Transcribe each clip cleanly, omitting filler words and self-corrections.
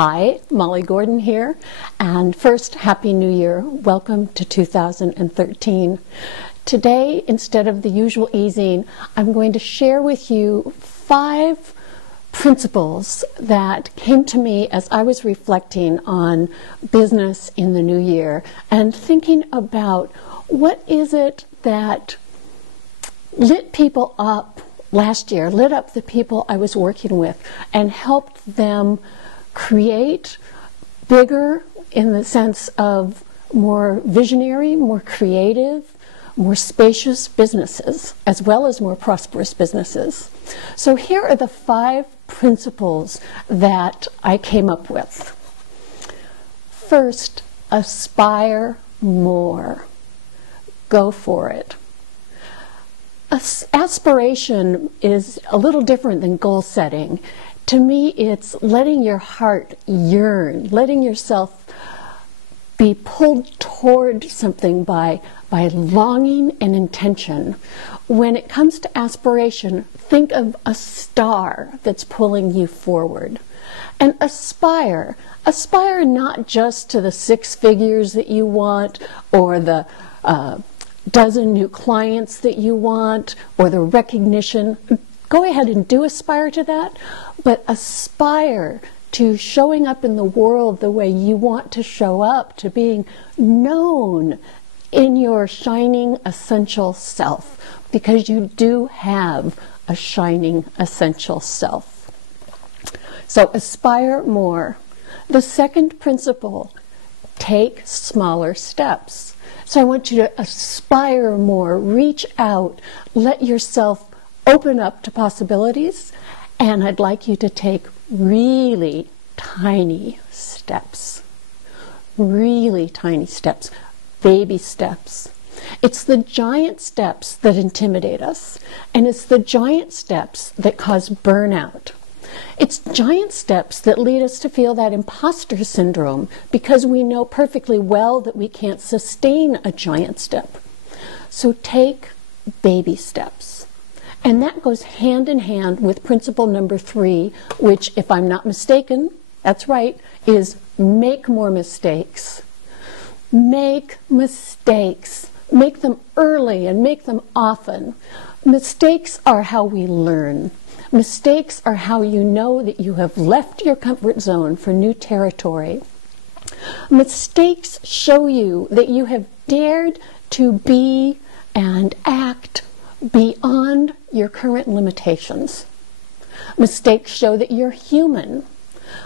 Hi, Molly Gordon here, and first, Happy New Year. Welcome to 2013. Today, instead of the usual easing, I'm going to share with you 5 principles that came to me as I was reflecting on business in the new year and thinking about what is it that lit people up last year, lit up the people I was working with and helped them create bigger in the sense of more visionary, more creative, more spacious businesses, as well as more prosperous businesses. So here are the 5 principles that I came up with. First, aspire more. Go for it. Aspiration is a little different than goal setting. To me, it's letting your heart yearn, letting yourself be pulled toward something by longing and intention. When it comes to aspiration, think of a star that's pulling you forward. And aspire not just to the 6 figures that you want, or the dozen new clients that you want, or the recognition. Go ahead and do aspire to that, but aspire to showing up in the world the way you want to show up, to being known in your shining essential self, because you do have a shining essential self. So aspire more. The second principle, take smaller steps. So I want you to aspire more, reach out, let yourself open up to possibilities, and I'd like you to take really tiny steps. Really tiny steps. Baby steps. It's the giant steps that intimidate us, and it's the giant steps that cause burnout. It's giant steps that lead us to feel that imposter syndrome because we know perfectly well that we can't sustain a giant step. So take baby steps. And that goes hand in hand with principle number 3, which, if I'm not mistaken, that's right, is make more mistakes. Make mistakes. Make them early and make them often. Mistakes are how we learn. Mistakes are how you know that you have left your comfort zone for new territory. Mistakes show you that you have dared to be and act beyond your current limitations. Mistakes show that you're human.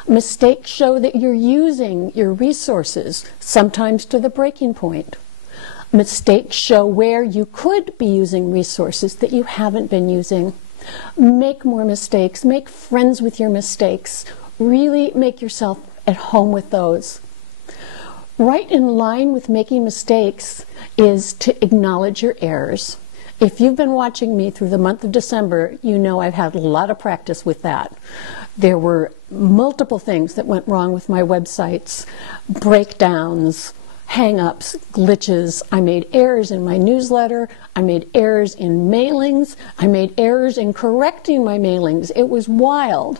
Mistakes show that you're using your resources, sometimes to the breaking point. Mistakes show where you could be using resources that you haven't been using. Make more mistakes. Make friends with your mistakes. Really make yourself at home with those. Right in line with making mistakes is to acknowledge your errors. If you've been watching me through the month of December, you know I've had a lot of practice with that. There were multiple things that went wrong with my websites, breakdowns, hang-ups, glitches. I made errors in my newsletter. I made errors in mailings. I made errors in correcting my mailings. It was wild.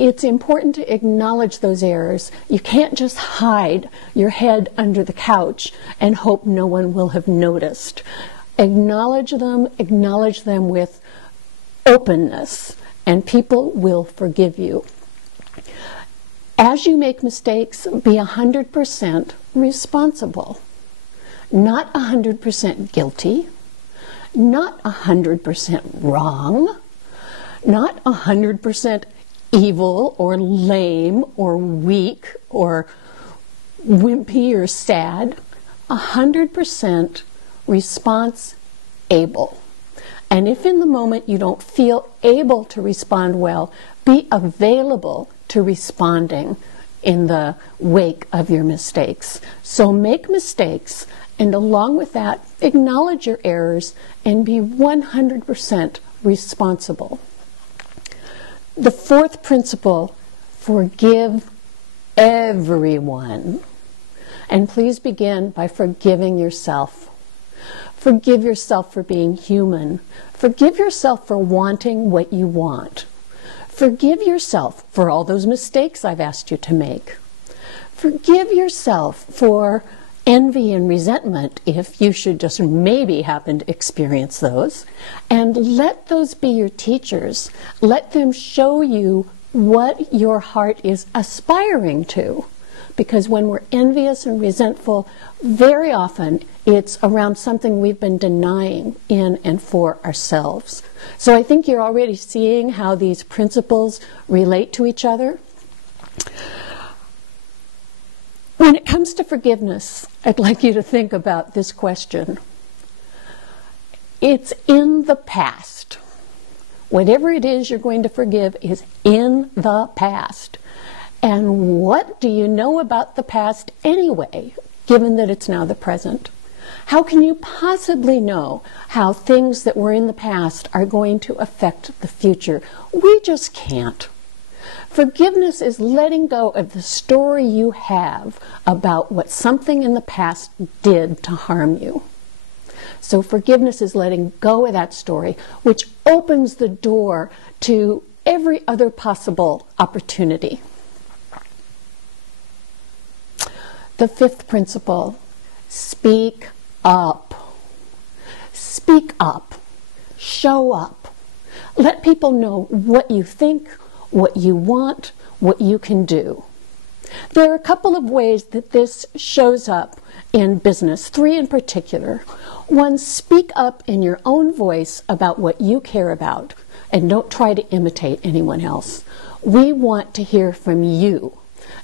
It's important to acknowledge those errors. You can't just hide your head under the couch and hope no one will have noticed. Acknowledge them with openness, and people will forgive you. As you make mistakes, be 100% responsible. Not 100% guilty, not 100% wrong, not 100% evil or lame or weak or wimpy or sad. 100% response able. And if in the moment you don't feel able to respond well, be available to responding in the wake of your mistakes. So make mistakes, and along with that, acknowledge your errors and be 100% responsible. The 4th principle, forgive everyone. And please begin by forgiving yourself. Forgive yourself for being human. Forgive yourself for wanting what you want. Forgive yourself for all those mistakes I've asked you to make. Forgive yourself for envy and resentment, if you should just maybe happen to experience those. And let those be your teachers. Let them show you what your heart is aspiring to. Because when we're envious and resentful, very often it's around something we've been denying in and for ourselves. So I think you're already seeing how these principles relate to each other. When it comes to forgiveness, I'd like you to think about this question. It's in the past. Whatever it is you're going to forgive is in the past. And what do you know about the past anyway, given that it's now the present? How can you possibly know how things that were in the past are going to affect the future? We just can't. Forgiveness is letting go of the story you have about what something in the past did to harm you. So forgiveness is letting go of that story, which opens the door to every other possible opportunity. The fifth principle, speak up. Speak up. Show up. Let people know what you think, what you want, what you can do. There are a couple of ways that this shows up in business, 3 in particular. One, speak up in your own voice about what you care about, and don't try to imitate anyone else. We want to hear from you.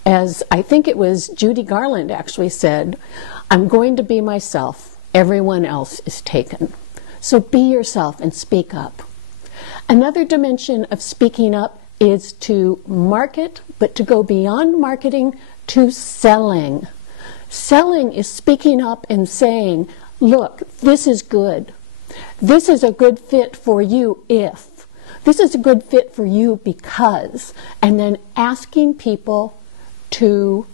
As I think it was Judy Garland actually said, I'm going to be myself, everyone else is taken. So be yourself and speak up. Another dimension of speaking up is to market, but to go beyond marketing to selling. Selling is speaking up and saying, look, this is good. This is a good fit for you if. This is a good fit for you because. And then asking people to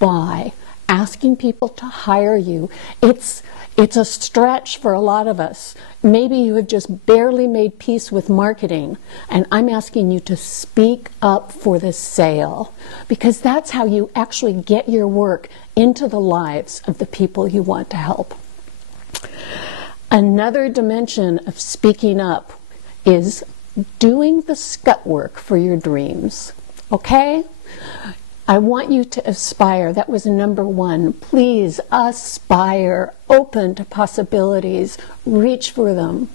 buy, asking people to hire you. It's a stretch for a lot of us. Maybe you have just barely made peace with marketing, and I'm asking you to speak up for the sale, because that's how you actually get your work into the lives of the people you want to help. Another dimension of speaking up is doing the scut work for your dreams. Okay? I want you to aspire. That was number 1. Please aspire, open to possibilities, reach for them,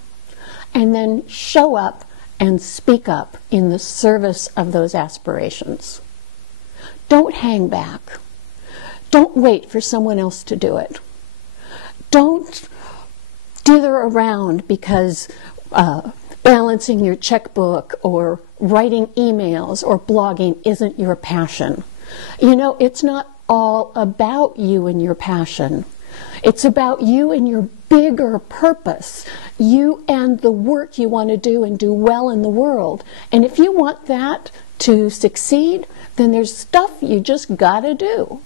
and then show up and speak up in the service of those aspirations. Don't hang back. Don't wait for someone else to do it. Don't dither around because balancing your checkbook or writing emails or blogging isn't your passion. You know, it's not all about you and your passion. It's about you and your bigger purpose, you and the work you want to do and do well in the world. And if you want that to succeed, then there's stuff you just gotta do.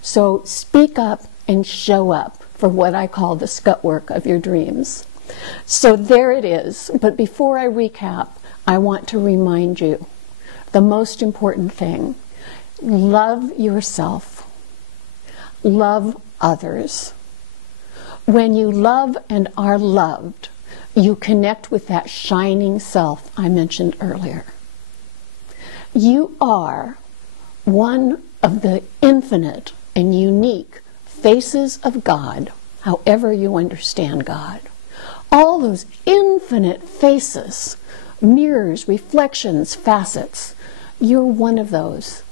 So speak up and show up for what I call the scut work of your dreams. So there it is. But before I recap, I want to remind you the most important thing. Love yourself. Love others. When you love and are loved, you connect with that shining self I mentioned earlier. You are one of the infinite and unique faces of God, however you understand God. All those infinite faces, mirrors, reflections, facets, you're one of those.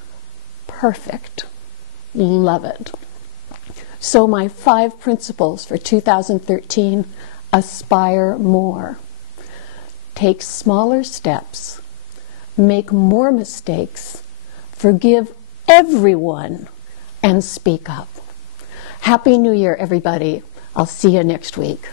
Perfect. Love it. So my 5 principles for 2013, aspire more. Take smaller steps. Make more mistakes. Forgive everyone and speak up. Happy New Year, everybody. I'll see you next week.